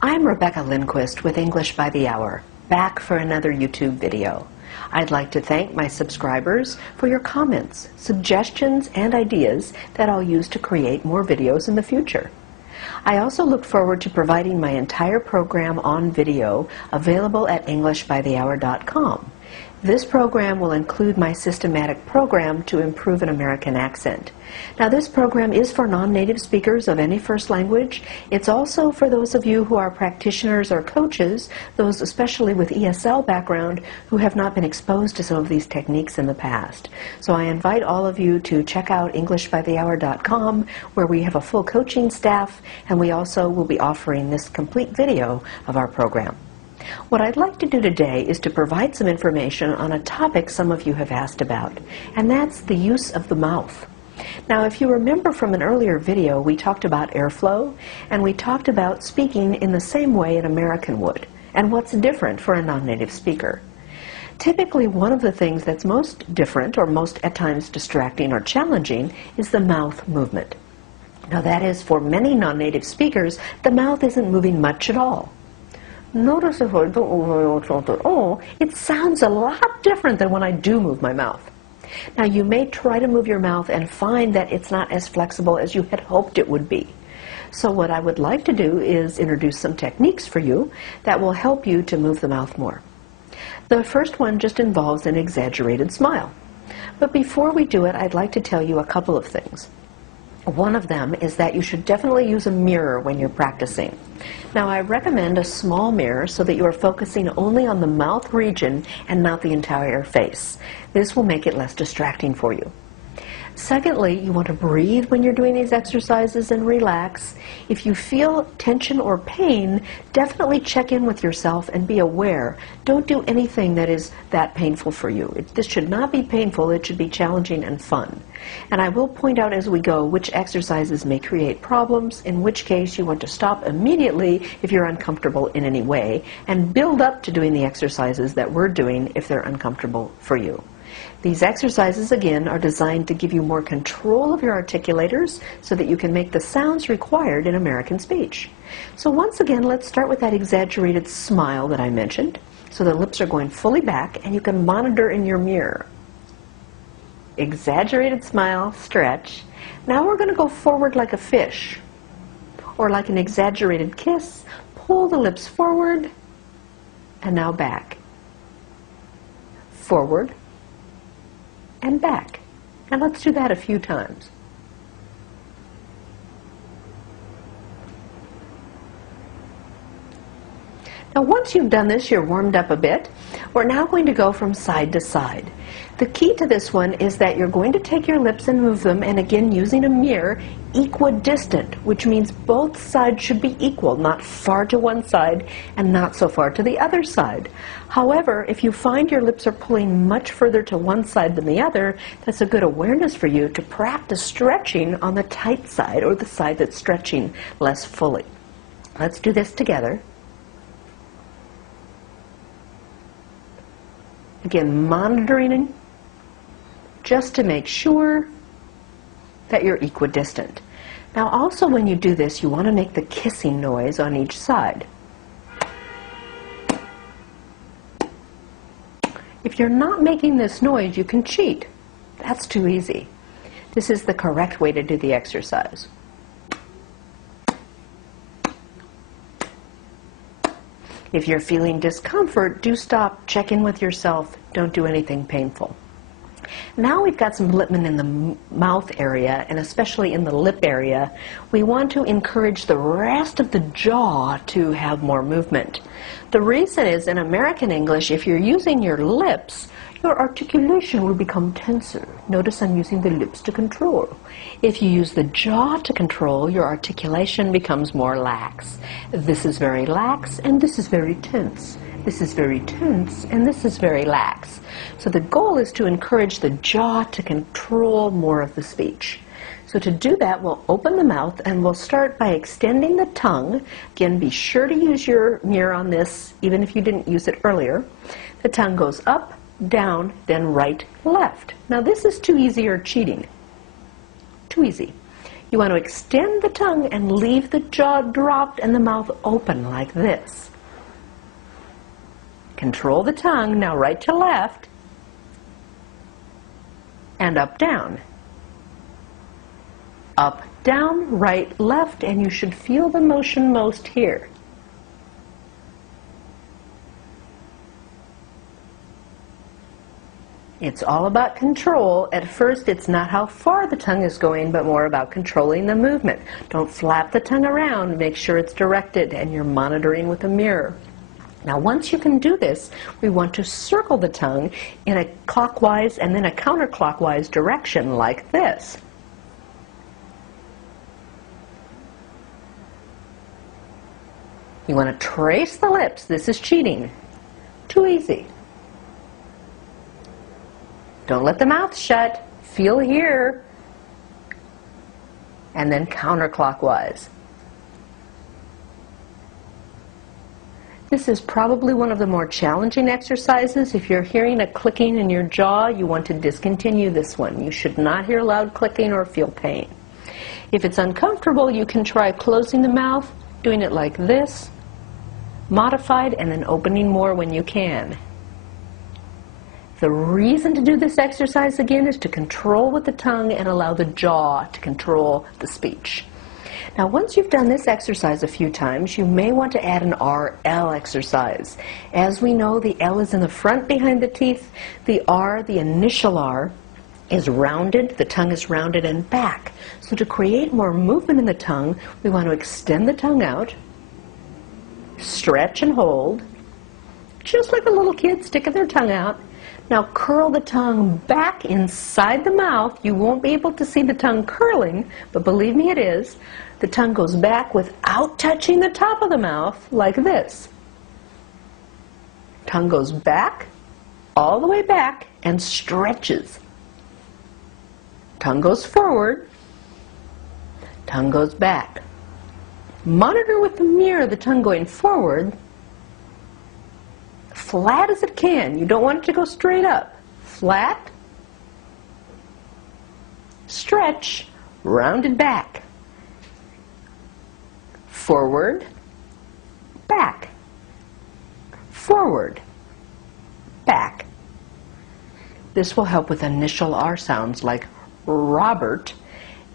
I'm Rebecca Lindquist with English by the Hour, back for another YouTube video. I'd like to thank my subscribers for your comments, suggestions, and ideas that I'll use to create more videos in the future. I also look forward to providing my entire program on video available at EnglishByTheHour.com. This program will include my systematic program to improve an American accent. Now, this program is for non-native speakers of any first language. It's also for those of you who are practitioners or coaches, those especially with ESL background, who have not been exposed to some of these techniques in the past. So I invite all of you to check out EnglishByTheHour.com, where we have a full coaching staff, and we also will be offering this complete video of our program. What I'd like to do today is to provide some information on a topic some of you have asked about, and that's the use of the mouth. Now, if you remember from an earlier video, we talked about airflow, and we talked about speaking in the same way an American would, and what's different for a non-native speaker. Typically, one of the things that's most different, or most at times distracting or challenging, is the mouth movement. Now, that is, for many non-native speakers, the mouth isn't moving much at all. Notice if I don't move my mouth at all, it sounds a lot different than when I do move my mouth. Now, you may try to move your mouth and find that it's not as flexible as you had hoped it would be. So what I would like to do is introduce some techniques for you that will help you to move the mouth more. The first one just involves an exaggerated smile. But before we do it, I'd like to tell you a couple of things. One of them is that you should definitely use a mirror when you're practicing. Now, I recommend a small mirror so that you are focusing only on the mouth region and not the entire face. This will make it less distracting for you. Secondly, you want to breathe when you're doing these exercises and relax. If you feel tension or pain, definitely check in with yourself and be aware. Don't do anything that is that painful for you. This should not be painful. It should be challenging and fun. And I will point out as we go which exercises may create problems, in which case you want to stop immediately if you're uncomfortable in any way, and build up to doing the exercises that we're doing if they're uncomfortable for you. These exercises, again, are designed to give you more control of your articulators so that you can make the sounds required in American speech. So once again, let's start with that exaggerated smile that I mentioned. So the lips are going fully back, and you can monitor in your mirror. Exaggerated smile, stretch. Now we're going to go forward like a fish, or like an exaggerated kiss. Pull the lips forward, and now back. Forward, and back. And let's do that a few times. Now, once you've done this, you're warmed up a bit. We're now going to go from side to side. The key to this one is that you're going to take your lips and move them, and again, using a mirror, equidistant, which means both sides should be equal, not far to one side and not so far to the other side. However, if you find your lips are pulling much further to one side than the other, that's a good awareness for you to practice stretching on the tight side, or the side that's stretching less fully. Let's do this together. Again, monitoring just to make sure that you're equidistant. Now, also when you do this, you want to make the kissing noise on each side. If you're not making this noise, you can cheat. That's too easy. This is the correct way to do the exercise. If you're feeling discomfort, do stop, check in with yourself, don't do anything painful. Now we've got some lipman in the mouth area, and especially in the lip area. We want to encourage the rest of the jaw to have more movement. The reason is, in American English, if you're using your lips, your articulation will become tenser. Notice I'm using the lips to control. If you use the jaw to control, your articulation becomes more lax. This is very lax, and this is very tense. This is very tense, and this is very lax. So the goal is to encourage the jaw to control more of the speech. So to do that, we'll open the mouth, and we'll start by extending the tongue. Again, be sure to use your mirror on this, even if you didn't use it earlier. The tongue goes up, down, then right, left. Now this is too easy or cheating. Too easy. You want to extend the tongue and leave the jaw dropped and the mouth open like this. Control the tongue, now right to left, and up, down. Up, down, right, left, and you should feel the motion most here. It's all about control. At first, it's not how far the tongue is going, but more about controlling the movement. Don't flap the tongue around. Make sure it's directed and you're monitoring with a mirror. Now, once you can do this, we want to circle the tongue in a clockwise and then a counterclockwise direction like this. You want to trace the lips. This is cheating. Too easy. Don't let the mouth shut. Feel here. And then counterclockwise. This is probably one of the more challenging exercises. If you're hearing a clicking in your jaw, you want to discontinue this one. You should not hear loud clicking or feel pain. If it's uncomfortable, you can try closing the mouth, doing it like this, modified, and then opening more when you can. The reason to do this exercise again is to control with the tongue and allow the jaw to control the speech. Now, once you've done this exercise a few times, you may want to add an RL exercise. As we know, the L is in the front behind the teeth. The R, the initial R, is rounded. The tongue is rounded and back. So to create more movement in the tongue, we want to extend the tongue out, stretch and hold, just like a little kid sticking their tongue out. Now curl the tongue back inside the mouth. You won't be able to see the tongue curling, but believe me, it is. The tongue goes back without touching the top of the mouth, like this. Tongue goes back, all the way back, and stretches. Tongue goes forward, tongue goes back. Monitor with the mirror the tongue going forward, flat as it can. You don't want it to go straight up. Flat, stretch, rounded back. Forward, back. Forward, back. This will help with initial R sounds like Robert,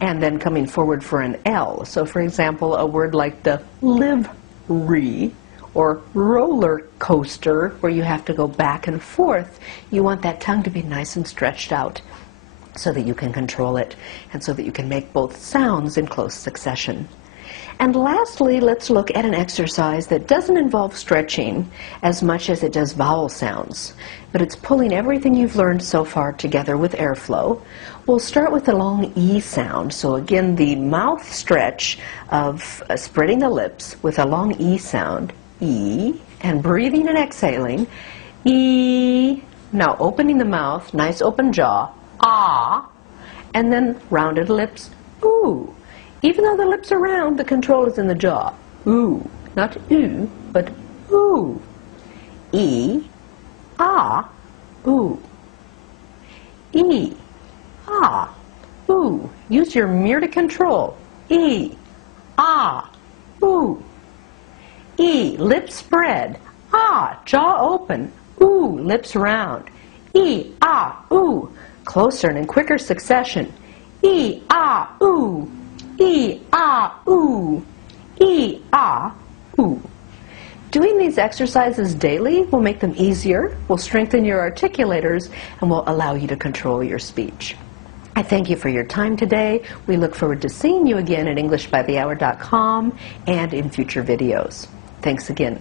and then coming forward for an L. So for example, a word like the livery or roller coaster, where you have to go back and forth, you want that tongue to be nice and stretched out so that you can control it and so that you can make both sounds in close succession. And lastly, let's look at an exercise that doesn't involve stretching as much as it does vowel sounds, but it's pulling everything you've learned so far together with airflow. We'll start with the long E sound. So again, the mouth stretch of spreading the lips with a long E sound, E, and breathing and exhaling, E. Now opening the mouth, nice open jaw, ah, and then rounded lips, ooh. Even though the lips are round, the control is in the jaw. Ooh. Not oo, but ooh. E, ah, ooh. E, ah, ooh. Use your mirror to control. E, ah, ooh. E, lips spread. Ah, jaw open. Ooh, lips round. E, ah, ooh. Closer and in quicker succession. E, ah, ooh. E, ah, ooh. E, ah, ooh. Doing these exercises daily will make them easier, will strengthen your articulators, and will allow you to control your speech. I thank you for your time today. We look forward to seeing you again at EnglishByTheHour.com and in future videos. Thanks again.